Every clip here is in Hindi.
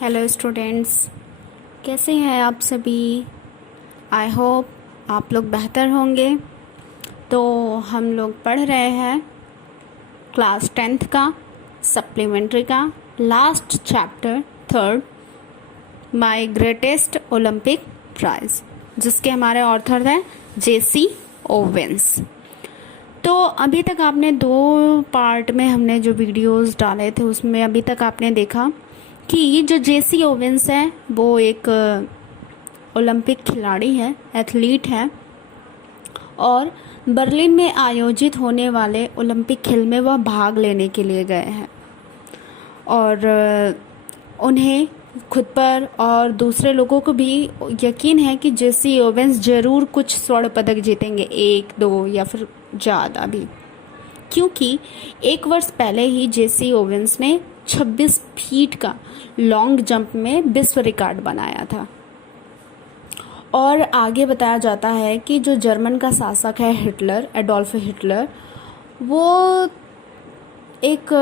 हेलो स्टूडेंट्स, कैसे हैं आप सभी। आई होप आप लोग बेहतर होंगे। तो हम लोग पढ़ रहे हैं क्लास 10th का सप्लीमेंट्री का last chapter third, my greatest Olympic prize, जिसके हमारे ऑथर हैं जेसी ओवेंस। तो अभी तक आपने दो पार्ट में हमने जो वीडियोस डाले थे उसमें अभी तक आपने देखा कि जो जेसी ओवेंस है वो एक ओलंपिक खिलाड़ी है, एथलीट है, और बर्लिन में आयोजित होने वाले ओलंपिक खेल में वह भाग लेने के लिए गए हैं और उन्हें खुद पर और दूसरे लोगों को भी यकीन है कि जेसी ओवेंस ज़रूर कुछ स्वर्ण पदक जीतेंगे, 1-2 या फिर ज़्यादा भी, क्योंकि एक वर्ष पहले ही जेसी ओवेंस ने 26 फीट का लॉन्ग जंप में विश्व रिकॉर्ड बनाया था। और आगे बताया जाता है कि जो जर्मन का शासक है हिटलर, एडोल्फ हिटलर, वो एक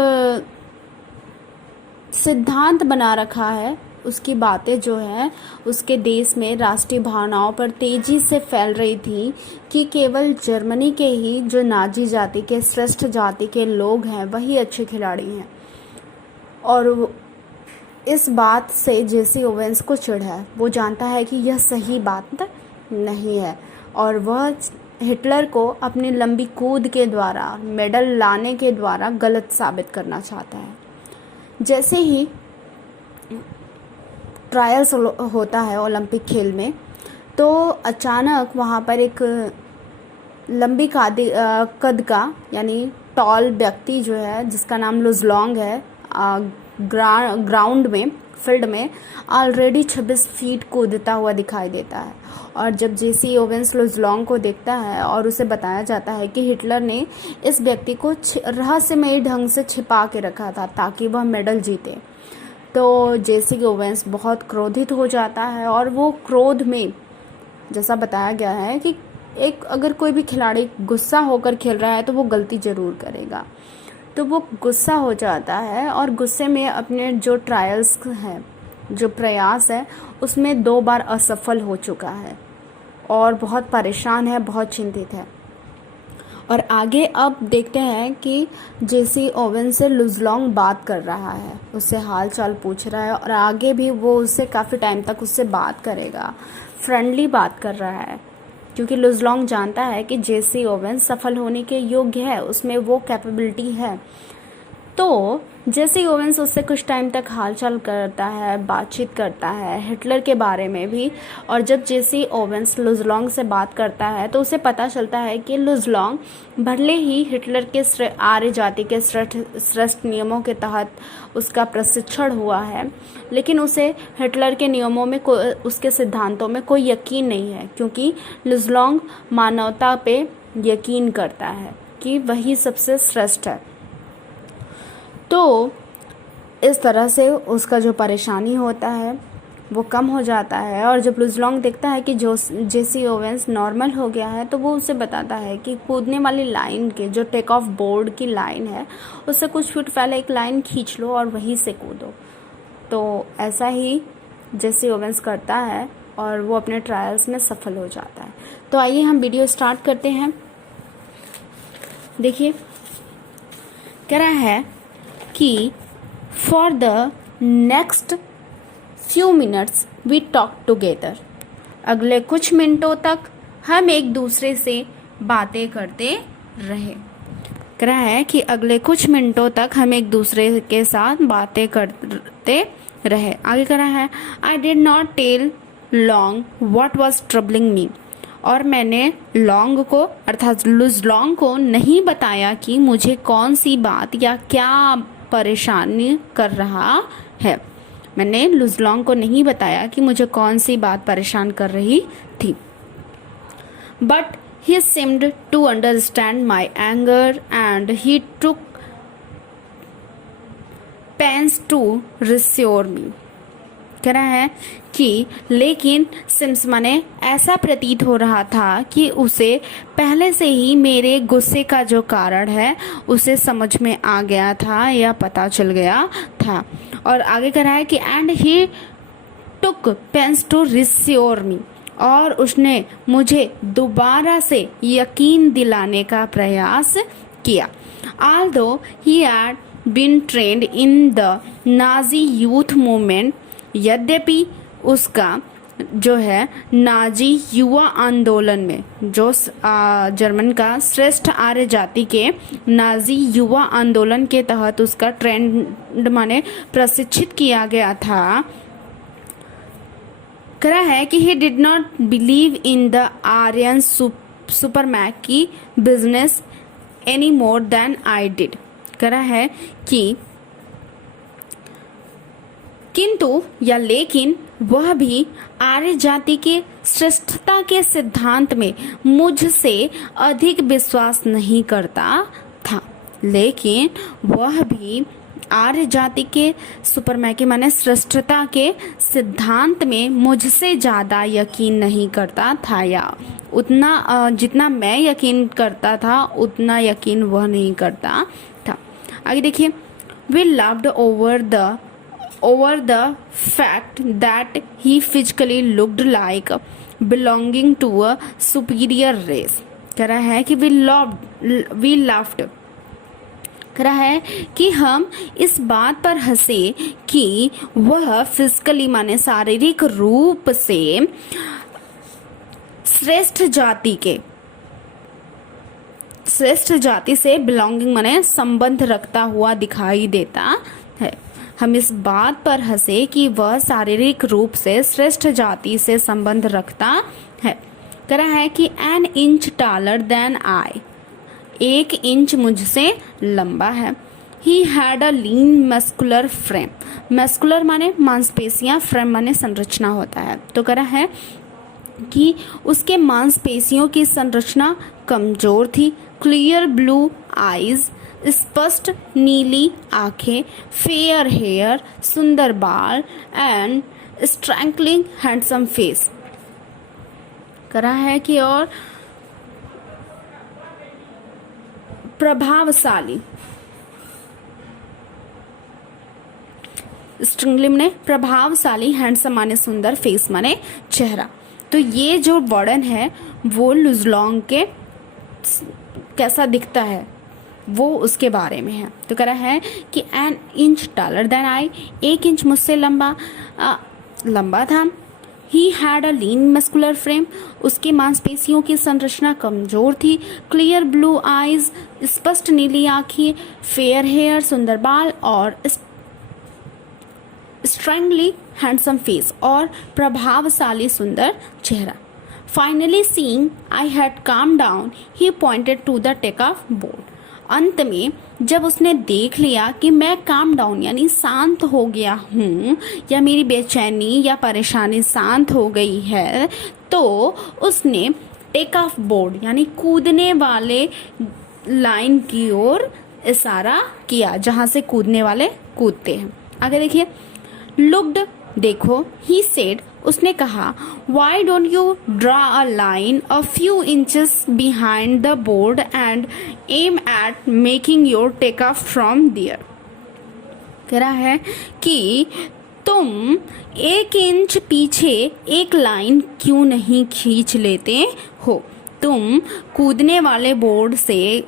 सिद्धांत बना रखा है, उसकी बातें जो है उसके देश में राष्ट्रीय भावनाओं पर तेज़ी से फैल रही थी कि केवल जर्मनी के ही जो नाजी जाति के श्रेष्ठ जाति के लोग हैं वही अच्छे खिलाड़ी हैं। और इस बात से जेसी ओवेंस को चिढ़ है, वो जानता है कि यह सही बात नहीं है और वह हिटलर को अपनी लंबी कूद के द्वारा, मेडल लाने के द्वारा गलत साबित करना चाहता है। जैसे ही ट्रायल्स होता है ओलंपिक खेल में, तो अचानक वहाँ पर एक लंबी कद का यानी टॉल व्यक्ति जो है, जिसका नाम लुजलॉन्ग है, ग्राउंड में, फील्ड में ऑलरेडी 26 फीट कूदता हुआ दिखाई देता है। और जब जेसी ओवेंस लुजलॉन्ग को देखता है और उसे बताया जाता है कि हिटलर ने इस व्यक्ति को रहस्यमयी ढंग से छिपा के रखा था ताकि वह मेडल जीते, तो जेसी ओवेंस बहुत क्रोधित हो जाता है। और वो क्रोध में, जैसा बताया गया है कि अगर कोई भी खिलाड़ी गुस्सा होकर खेल रहा है तो वो गलती ज़रूर करेगा, तो वो गुस्सा हो जाता है और गुस्से में अपने जो ट्रायल्स है, जो प्रयास है, उसमें 2 बार असफल हो चुका है और बहुत परेशान है, बहुत चिंतित है। और आगे अब देखते हैं कि जेसी ओवेन से लुजलॉन्ग बात कर रहा है, उससे हाल चाल पूछ रहा है और आगे भी वो उससे काफ़ी टाइम तक उससे बात करेगा, फ्रेंडली बात कर रहा है, क्योंकि लुजलॉन्ग जानता है कि जेसी ओवेन सफल होने के योग्य है, उसमें वो कैपेबिलिटी है। तो जेसी ओवेंस उससे कुछ टाइम तक हालचाल करता है, बातचीत करता है हिटलर के बारे में भी। और जब जेसी ओवेंस लुजलॉन्ग से बात करता है तो उसे पता चलता है कि लुजलॉन्ग भले ही हिटलर के आर्य जाति के श्रेष्ठ नियमों के तहत उसका प्रशिक्षण हुआ है, लेकिन उसे हिटलर के नियमों में उसके सिद्धांतों में कोई यकीन नहीं है, क्योंकि लुजलॉन्ग मानवता पे यकीन करता है कि वही सबसे श्रेष्ठ है। तो इस तरह से उसका जो परेशानी होता है वो कम हो जाता है। और जब लुजलॉन्ग देखता है कि जो जेसी ओवेंस नॉर्मल हो गया है, तो वो उसे बताता है कि कूदने वाली लाइन के जो टेक ऑफ बोर्ड की लाइन है, उससे कुछ फीट पहले एक लाइन खींच लो और वहीं से कूदो। तो ऐसा ही जेसी ओवेंस करता है और वो अपने ट्रायल्स में सफल हो जाता है। तो आइए हम वीडियो स्टार्ट करते हैं। देखिए, कह रहा है कि for the next few minutes we talk together, अगले कुछ मिनटों तक हम एक दूसरे से बातें करते रहे। कह रहा है कि अगले कुछ मिनटों तक हम एक दूसरे के साथ बातें करते रहे। आगे कह रहा है, I did not tell long what was troubling me, और मैंने लॉन्ग को अर्थात लुजलॉन्ग को नहीं बताया कि मुझे कौन सी बात या क्या परेशानी कर रहा है। मैंने लुजलॉन्ग को नहीं बताया कि मुझे कौन सी बात परेशान कर रही थी। But he seemed to understand my anger and he took pains to reassure me। कह रहा है कि लेकिन सिम्स माने ऐसा प्रतीत हो रहा था कि उसे पहले से ही मेरे गुस्से का जो कारण है उसे समझ में आ गया था या पता चल गया था, और आगे कह रहा है कि and he took pains to reassure me, और उसने मुझे दोबारा से यकीन दिलाने का प्रयास किया। Although he had been trained in the Nazi youth movement, यद्यपि उसका जो है नाजी युवा आंदोलन में, जो जर्मन का श्रेष्ठ आर्य जाति के नाजी युवा आंदोलन के तहत उसका ट्रेंड माने प्रशिक्षित किया गया था, कहा है कि he did not believe in the Aryan supremacy business any more than I did। कहा है कि किंतु या लेकिन वह भी आर्य जाति के श्रेष्ठता के सिद्धांत में मुझसे अधिक विश्वास नहीं करता था, लेकिन वह भी आर्य जाति के सुपरमैकी माने श्रेष्ठता के सिद्धांत में मुझसे ज़्यादा यकीन नहीं करता था, या उतना जितना मैं यकीन करता था उतना यकीन वह नहीं करता था। आगे देखिए, we loved over the fact that he physically looked like belonging to a superior race। कह रहा है कि we loved कह रहा है कि हम इस बात पर हंसे कि वह फिजिकली माने शारीरिक रूप से श्रेष्ठ जाति से बिलोंगिंग माने संबंध रखता हुआ दिखाई देता है। हम इस बात पर हंसे कि वह शारीरिक रूप से श्रेष्ठ जाति से संबंध रखता है। कह रहा है कि an inch taller than I, 1 inch मुझसे लंबा है। He had a lean muscular frame, muscular माने मांसपेशियां, फ्रेम माने संरचना होता है। तो कह रहा है कि उसके मांसपेशियों की संरचना कमजोर थी। क्लियर ब्लू आईज, स्पष्ट नीली आंखें, फेयर हेयर, सुंदर बाल, एंड स्ट्रैंकलिंग हैंडसम फेस। करा है कि और प्रभावशाली, स्ट्रिंगलिंग ने प्रभावशाली, हैंडसम माने सुंदर, फेस माने चेहरा। तो ये जो वर्णन है वो लुजलोंग के कैसा दिखता है वो उसके बारे में है। तो कह रहा है कि an inch taller than I, 1 inch मुझसे लंबा था। He had a lean muscular frame, उसकी मांसपेशियों की संरचना कमजोर थी। क्लियर ब्लू आईज, स्पष्ट नीली आंखें, फेयर हेयर, सुंदर बाल, और स्ट्रेंगली हैंडसम फेस, और प्रभावशाली सुंदर चेहरा। Finally seeing I had come down, he pointed to the take off board. अंत में जब उसने देख लिया कि मैं काम डाउन यानी शांत हो गया हूँ, या मेरी बेचैनी या परेशानी शांत हो गई है, तो उसने टेक ऑफ बोर्ड यानी कूदने वाले लाइन की ओर इशारा किया, जहाँ से कूदने वाले कूदते हैं। आगे देखिए, लुक्ड, देखो, ही सेड, उसने कहा, why don't you draw a line a few inches behind the board and aim at making your take off from there. कह रहा है कि तुम 1 इंच पीछे एक लाइन क्यों नहीं खींच लेते हो, तुम कूदने वाले बोर्ड से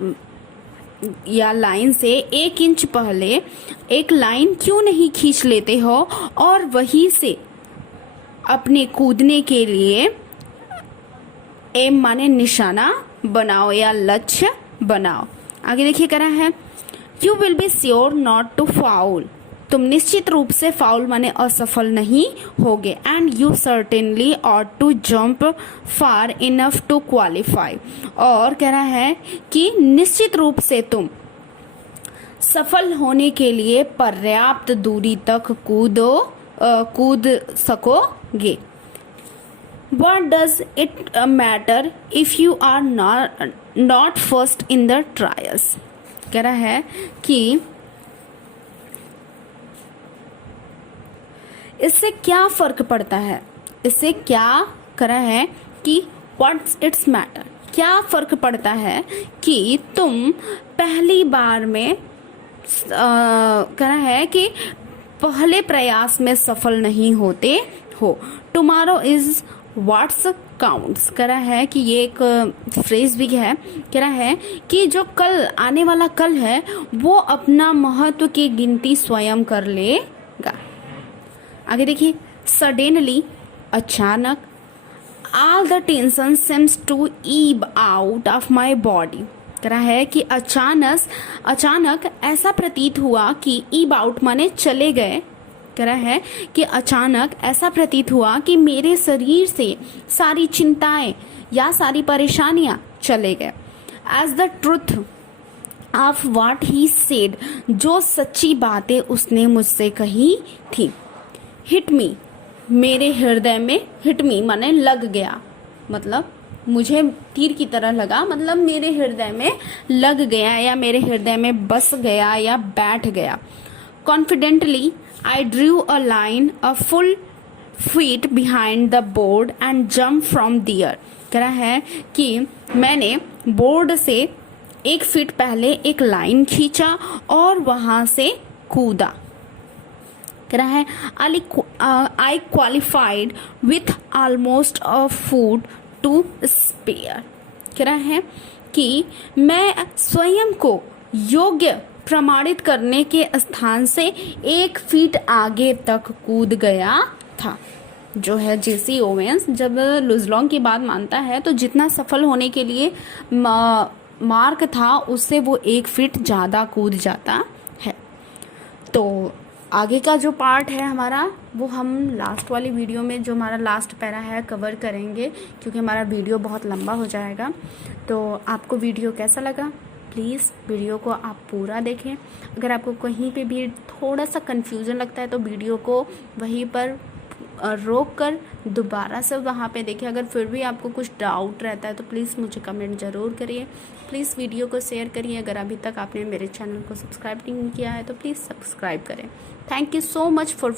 या लाइन से 1 इंच पहले एक लाइन क्यों नहीं खींच लेते हो, और वहीं से अपने कूदने के लिए एम माने निशाना बनाओ या लक्ष्य बनाओ। आगे देखिए, कह रहा है, you will be sure not to foul, तुम निश्चित रूप से फाउल माने असफल नहीं होगे। And you certainly ought to jump far enough to qualify, और कह रहा है कि निश्चित रूप से तुम सफल होने के लिए पर्याप्त दूरी तक कूद सकोगे। What does it matter if you are not first in the trials? कह रहा है कि इससे क्या फर्क पड़ता है, इससे क्या कह रहा है कि What's its matter, क्या फर्क पड़ता है कि तुम पहली बार में कह रहा है कि पहले प्रयास में सफल नहीं होते हो। Tomorrow is what's counts. कह रहा है कि ये एक फ्रेज भी है। कह रहा है कि जो कल आने वाला कल है वो अपना महत्व की गिनती स्वयं कर लेगा। आगे देखिए, सडनली अचानक, all the tension seems to ebb out of my body. कह रहा है कि अचानक ऐसा प्रतीत हुआ कि ईब आउट माने चले गए। कह रहा है कि अचानक ऐसा प्रतीत हुआ कि मेरे शरीर से सारी चिंताएं या सारी परेशानियां चले गए। As the truth of what he said, जो सच्ची बातें उसने मुझसे कही थी। हिट मी, मेरे हृदय में, हिट मी माने लग गया, मतलब मुझे तीर की तरह लगा, मतलब मेरे हृदय में लग गया या मेरे हृदय में बस गया या बैठ गया। Confidently I drew a line a full feet behind the board and jumped from there। कह रहा है कि मैंने बोर्ड से 1 फीट पहले एक लाइन खींचा और वहां से कूदा। कह रहा है I qualified with almost a foot to spare। कह रहा है कि मैं स्वयं को योग्य प्रमाणित करने के स्थान से 1 फीट आगे तक कूद गया था। जो है जेसी ओवेंस जब लुजलोंग की बात मानता है तो जितना सफल होने के लिए मार्क था उससे वो 1 फीट ज़्यादा कूद जाता है। तो आगे का जो पार्ट है हमारा वो हम लास्ट वाली वीडियो में, जो हमारा लास्ट पैरा है, कवर करेंगे क्योंकि हमारा वीडियो बहुत लंबा हो जाएगा। तो आपको वीडियो कैसा लगा, प्लीज़ वीडियो को आप पूरा देखें। अगर आपको कहीं पे भी थोड़ा सा कन्फ्यूज़न लगता है तो वीडियो को वहीं पर रोक कर दोबारा से वहाँ पे देखें। अगर फिर भी आपको कुछ डाउट रहता है तो प्लीज़ मुझे कमेंट ज़रूर करिए। प्लीज़ वीडियो को शेयर करिए। अगर अभी तक आपने मेरे चैनल को सब्सक्राइब नहीं किया है तो प्लीज़ सब्सक्राइब करें। Thank you so much for